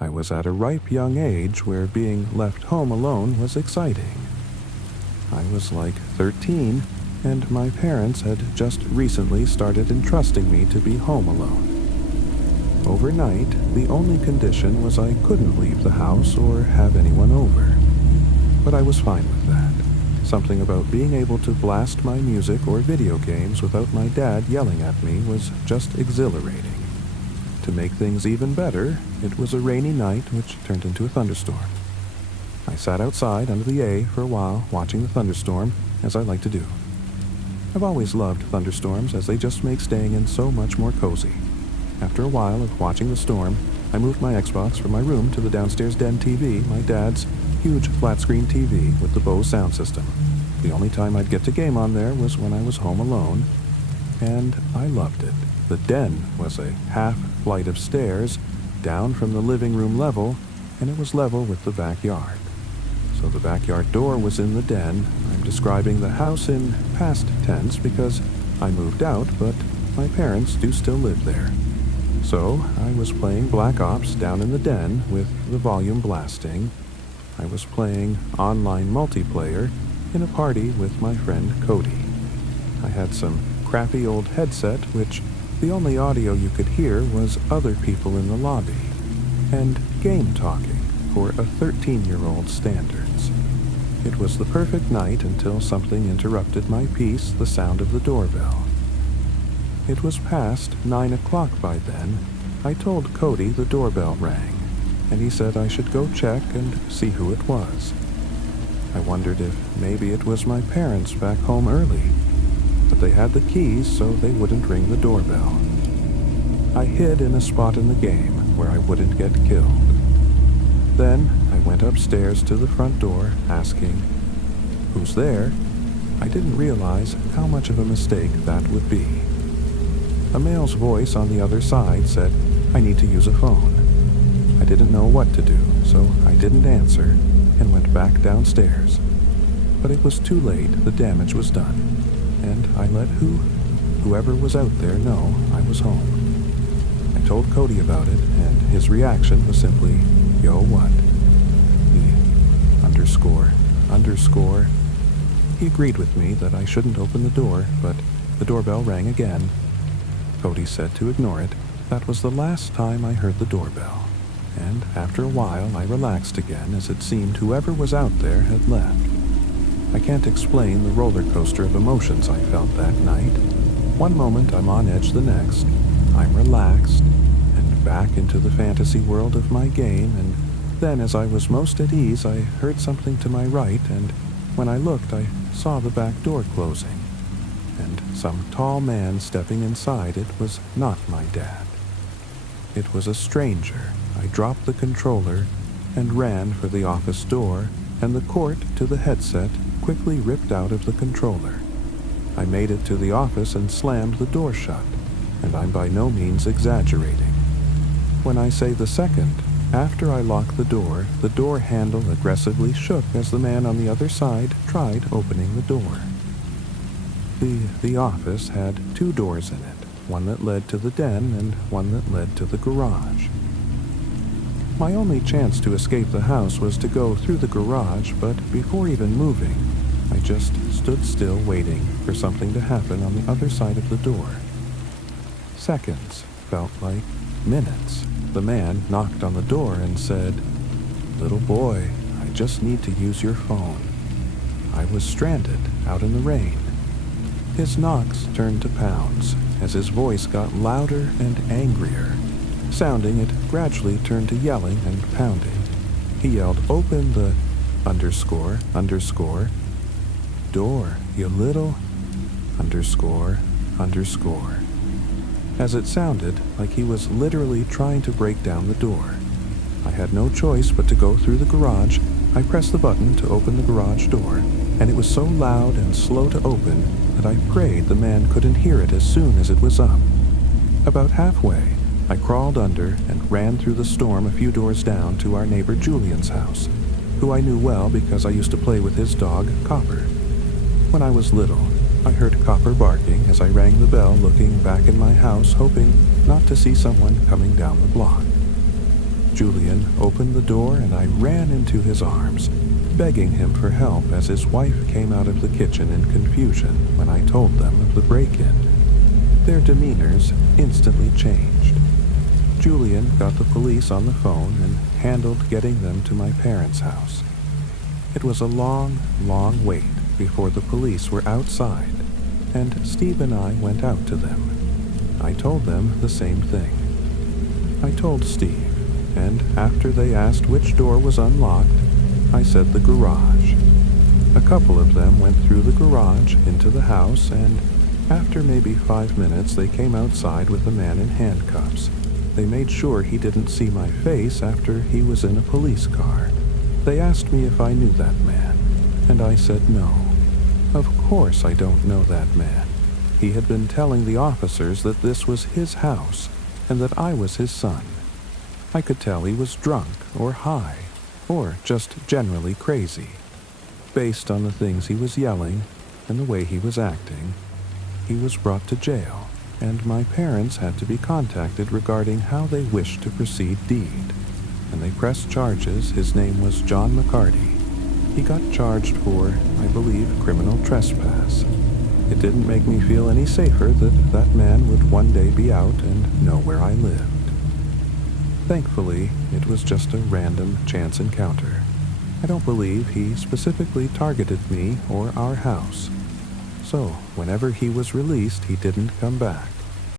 I was at a ripe young age where being left home alone was exciting. I was like 13, and my parents had just recently started entrusting me to be home alone. Overnight, the only condition was I couldn't leave the house or have anyone over. But I was fine with that. Something about being able to blast my music or video games without my dad yelling at me was just exhilarating. To make things even better, it was a rainy night which turned into a thunderstorm. I sat outside under the A for a while watching the thunderstorm, as I like to do. I've always loved thunderstorms as they just make staying in so much more cozy. After a while of watching the storm, I moved my Xbox from my room to the downstairs den TV, my dad's huge flat-screen TV with the Bose sound system. The only time I'd get to game on there was when I was home alone, and I loved it. The den was a half flight of stairs down from the living room level, and it was level with the backyard. So the backyard door was in the den. I'm describing the house in past tense because I moved out, but my parents do still live there. So I was playing Black Ops down in the den with the volume blasting. I was playing online multiplayer in a party with my friend Cody. I had some crappy old headset, which the only audio you could hear was other people in the lobby, and game talking for a 13-year-old standards. It was the perfect night until something interrupted my peace, the sound of the doorbell. It was past 9 o'clock by then. I told Cody the doorbell rang, and he said I should go check and see who it was. I wondered if maybe it was my parents back home early, but they had the keys so they wouldn't ring the doorbell. I hid in a spot in the game where I wouldn't get killed. Then I went upstairs to the front door asking, "Who's there?" I didn't realize how much of a mistake that would be. A male's voice on the other side said, "I need to use a phone." I didn't know what to do, so I didn't answer and went back downstairs. But it was too late, the damage was done, and I let whoever was out there know I was home. I told Cody about it, and his reaction was simply, "Yo, what?" The __. He agreed with me that I shouldn't open the door, but the doorbell rang again. Cody said to ignore it. That was the last time I heard the doorbell, and after a while I relaxed again as it seemed whoever was out there had left. I can't explain the roller coaster of emotions I felt that night. One moment I'm on edge, the next I'm relaxed and back into the fantasy world of my game, and then as I was most at ease I heard something to my right, and when I looked I saw the back door closing, and some tall man stepping inside. It was not my dad. It was a stranger. I dropped the controller and ran for the office door, and the cord to the headset quickly ripped out of the controller. I made it to the office and slammed the door shut, and I'm by no means exaggerating when I say the second after I locked the door handle aggressively shook as the man on the other side tried opening the door. The office had two doors in it, one that led to the den and one that led to the garage. My only chance to escape the house was to go through the garage, but before even moving, I just stood still waiting for something to happen on the other side of the door. Seconds felt like minutes. The man knocked on the door and said, "Little boy, I just need to use your phone." I was stranded out in the rain. His knocks turned to pounds as his voice got louder and angrier. Sounding, it gradually turned to yelling and pounding. He yelled, "Open the __, door, you little __." As it sounded like he was literally trying to break down the door. I had no choice but to go through the garage. I pressed the button to open the garage door, and it was so loud and slow to open that I prayed the man couldn't hear it as soon as it was up. About halfway, I crawled under and ran through the storm a few doors down to our neighbor Julian's house, who I knew well because I used to play with his dog, Copper. When I was little, I heard Copper barking as I rang the bell, looking back in my house, hoping not to see someone coming down the block. Julian opened the door and I ran into his arms, begging him for help as his wife came out of the kitchen in confusion when I told them of the break-in. Their demeanors instantly changed. Julian got the police on the phone and handled getting them to my parents' house. It was a long, long wait before the police were outside, and Steve and I went out to them. I told them the same thing. I told Steve, and after they asked which door was unlocked, I said the garage. A couple of them went through the garage into the house, and after maybe 5 minutes they came outside with a man in handcuffs. They made sure he didn't see my face after he was in a police car. They asked me if I knew that man, and I said no. Of course I don't know that man. He had been telling the officers that this was his house and that I was his son. I could tell he was drunk or high or just generally crazy. Based on the things he was yelling and the way he was acting, he was brought to jail, and my parents had to be contacted regarding how they wished to proceed deed. And they pressed charges. His name was John McCarty. He got charged for, I believe, criminal trespass. It didn't make me feel any safer that that man would one day be out and know where I lived. Thankfully, it was just a random chance encounter. I don't believe he specifically targeted me or our house. So, whenever he was released, he didn't come back.